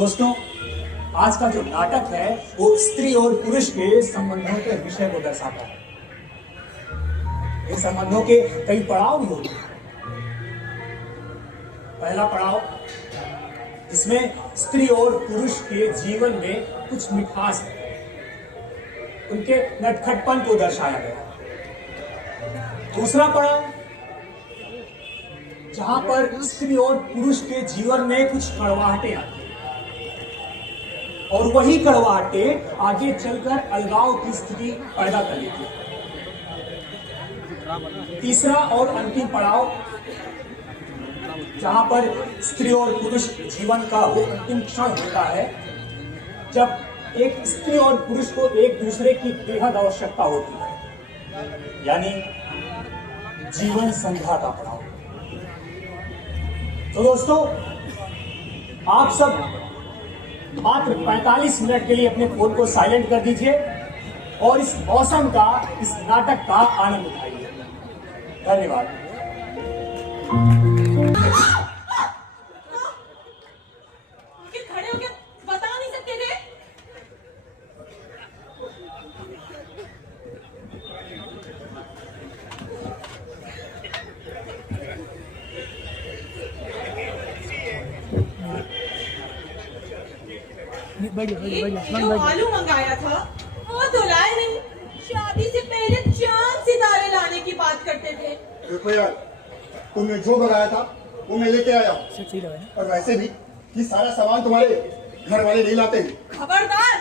दोस्तों, आज का जो नाटक है वो स्त्री और पुरुष के संबंधों के विषय को दर्शाता है। इन संबंधों के कई पड़ाव भी होते हैं। पहला पड़ाव, इसमें स्त्री और पुरुष के जीवन में कुछ मिठास है, उनके नटखटपन को दर्शाया गया। दूसरा पड़ाव, जहां पर स्त्री और पुरुष के जीवन में कुछ कड़वाहटें आती हैं और वही कड़वाहटें आगे चलकर अलगाव की स्थिति पैदा कर लेती है। तीसरा और अंतिम पड़ाव, जहां पर स्त्री और पुरुष जीवन का वो अंतिम क्षण होता है जब एक स्त्री और पुरुष को एक दूसरे की बेहद आवश्यकता होती है, यानी जीवन संध्या का पड़ाव। तो दोस्तों, आप सब मात्र 45 मिनट के लिए अपने फोन को साइलेंट कर दीजिए और इस मौसम का, इस नाटक का आनंद उठाइए। धन्यवाद। खड़े होके बता नहीं सकते थे? जो आलू मंगाया था वो तो लाए नहीं। शादी से पहले चांद सितारे लाने की बात करते थे। देखो यार, तुमने जो मंगाया था वो मैं लेके आया हूँ, और वैसे भी ये सारा सामान तुम्हारे घर वाले नहीं लाते हैं। खबरदार,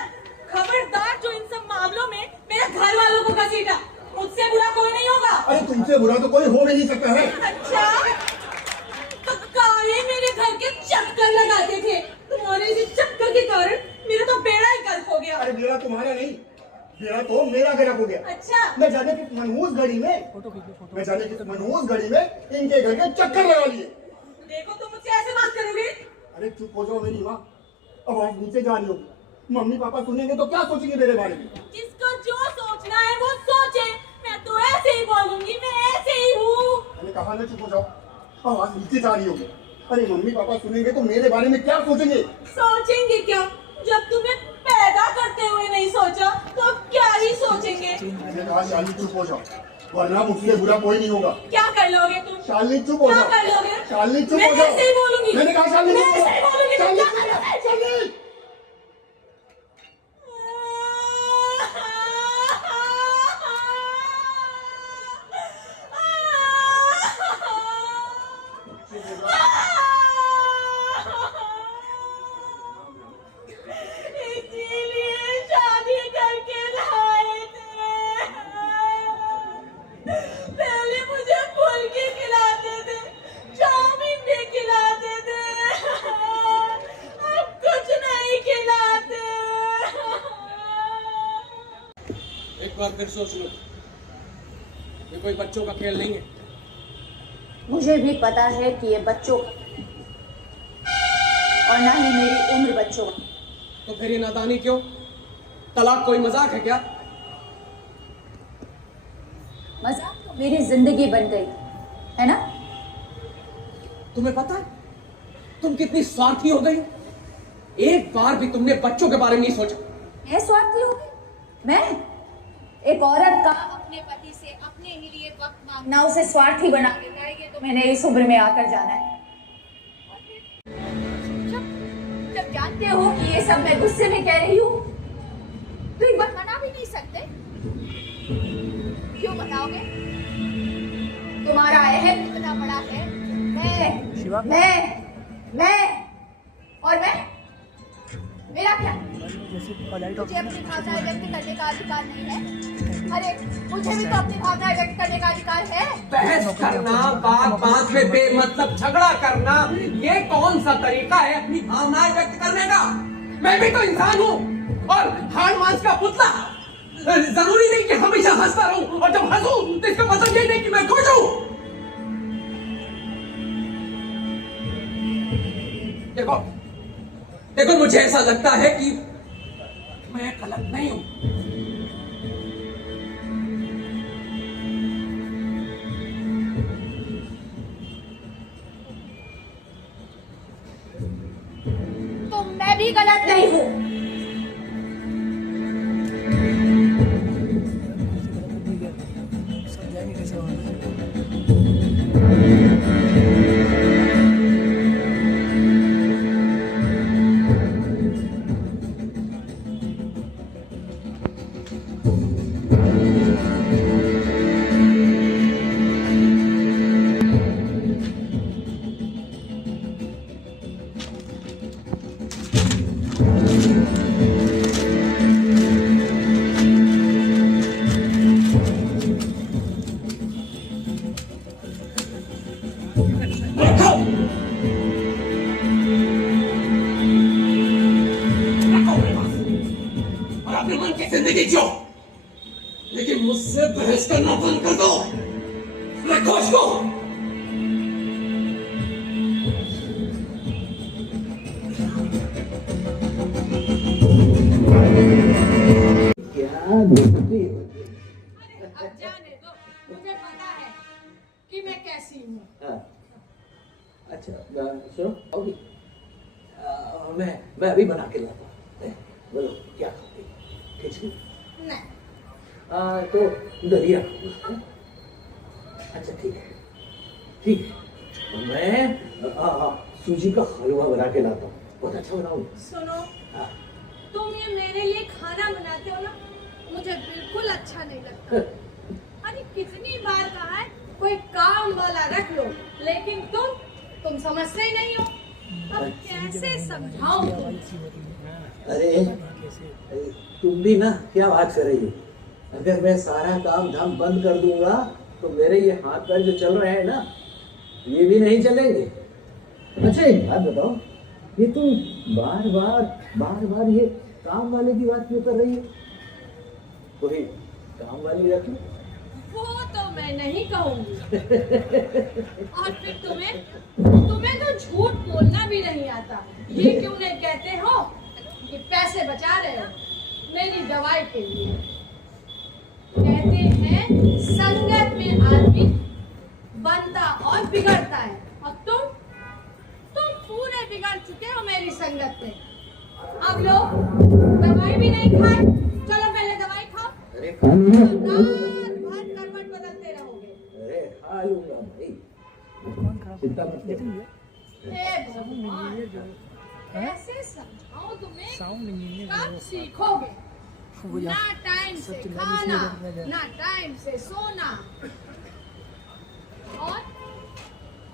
खबरदार जो इन सब मामलों में मेरे घर वालों को घसीटा, मुझसे बुरा कोई नहीं होगा। अरे तुमसे बुरा तो कोई हो भी नहीं सकता है। अच्छा, तो काले मेरे घर के चक्कर लगाते थे। तुम्हारे इस चक्कर के कारण मेरा तो बेड़ा ही गर्क हो गया। अरे बेड़ा तुम्हारा नहीं, बेड़ा तो मेरा गर्क हो गया। अच्छा, मैं जाने की मनहूस घड़ी में इनके घर के चक्कर लगा लिए। देखो तुम मुझसे ऐसे बात करोगे? अरे चुप हो जाओ मेरी माँ, अब आप नीचे जा रही होगी। मम्मी पापा सुनेंगे तो क्या सोचेंगे मेरे बारे में? जिसको जो सोचना है वो सोचे। मैं तो ऐसे ही बोलूंगी, मैं ऐसे ही हूँ। मैंने कहा ना चुप हो जाओ, अब आप नीचे जा रही होगी। अरे मम्मी पापा सुनेंगे तो मेरे बारे में क्या सोचेंगे? सोचेंगे क्या? जब तुम्हें पैदा करते हुए नहीं सोचा तो अब क्या ही सोचेंगे? मैंने कहा शालिनी चुप हो जाओ, वरना मुझसे बुरा कोई नहीं होगा। क्या कर लोगे तुम? शालिनी चुप हो क्या जाओ। कर लोगे? शालिनी चुप मैं हो जाओ। ऐसे ही बोलूंगी। मैंने कहा शालिनी मैं चुप हो ऐसे ही जाओ। बोलूंगी। शालिनी, क्या करोगे? शालिनी। इसीलिए शादी करके लाए थे। पहले मुझे फुल्की खिलाते थे, चाउमीन भी खिलाते थे, अब कुछ नहीं खिलाते। एक बार फिर सोच लो, ये कोई बच्चों का खेल नहीं है। मुझे भी पता है कि ये बच्चों का और ना ही मेरी उम्र बच्चों का। तो फिर ये नादानी क्यों? तलाक कोई मजाक है क्या? मजाक तो मेरी जिंदगी बन गई है ना। तुम्हें पता है तुम कितनी स्वार्थी हो गई? एक बार भी तुमने बच्चों के बारे में नहीं सोचा। मैं स्वार्थी हो गई? मैं एक औरत का अपने पति से अपने ही लिए वक्त मांगना, उसे स्वार्थी बना के लाएंगे तो मैंने इस उम्र में आकर जाना है। और फिर जब जानते हो कि ये सब मैं गुस्से में कह रही हूँ तो एक बार मना भी नहीं सकते? क्यों मनाओगे? तुम्हारा अहम इतना बड़ा है। मैं और मैं, मेरा क्या? मुझे अपनी भावनाएं व्यक्त करने का अधिकार नहीं है? अरे मुझे भी तो अपनी भावनाएं व्यक्त करने का अधिकार है। बहस करना, बात में बेमतलब झगड़ा करना, ये कौन सा तरीका है अपनी भावनाएं व्यक्त करने का? मैं भी तो इंसान हूँ और हाड़ मांस का पुतला। जरूरी नहीं कि हमेशा हंसता रहूं, और जब हंसूं तो इसका मतलब ये नहीं कि मैं खुश हूं। देखो मुझे ऐसा लगता है कि मैं गलत नहीं हूं। मैं भी भी गलत नहीं हूँ। रखो मेरे पास और अपने मन की जिंदगी जियो, लेकिन मुझसे बहस करना बंद कर दो। रखो उसको। क्या दोस्ती होती अरे अब जाने दो, मुझे पता है कि मैं कैसी हूँ। है? अच्छा सुनो होगी, मैं अभी बना के लाता हूँ। बोलो क्या खाओगे? खिचड़ी? नहीं, तो दलिया खाओगे? अच्छा ठीक है, ठीक है। मैं सूजी का हलवा बना के लाता हूँ, बहुत अच्छा बनाऊंगा। सुनो, हाँ। तुम ये मेरे लिए खाना बनाते हो ना, मुझे बिल्कुल अच्छा नहीं लगता। अरे कितनी बार कहा है कोई काम वाला रख लो, लेकिन तुम समझते ही नहीं हो। अब कैसे समझाऊं तुम? अरे तुम भी ना क्या बात कर रही हो? अगर मैं सारा काम धाम बंद कर दूंगा तो मेरे ये हाथ पैर जो चल रहे हैं ना, ये भी नहीं चलेंगे। अच्छा एक बात बताओ, ये तुम बार बार ये काम वाले की बात क्यों कर रही हो? कोई काम वाली रख लो। वो तो मैं नहीं कहूंगी। और फिर तुम्हें तो झूठ बोलना भी नहीं आता। ये क्यों नहीं कहते हो कि पैसे बचा रहे हो मेरी दवाई के लिए? कहते हैं संगत में आदमी बनता और बिगड़ता है। और तुम पूरे बिगड़ चुके हो मेरी संगत में। अब लो, दवाई भी नहीं खाए, चलो पहले दवाई खाओ। अरे खा लूंगा। रात भर करवट बदलते रहोगे। अरे खा लूंगा भाई, चिंता मत करो। हे भगवान, कैसे समझाऊं तुम्हें? कब सीखोगे? ना टाइम से खाना, ना टाइम से सोना,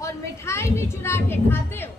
और मिठाई भी चुरा के खाते हो।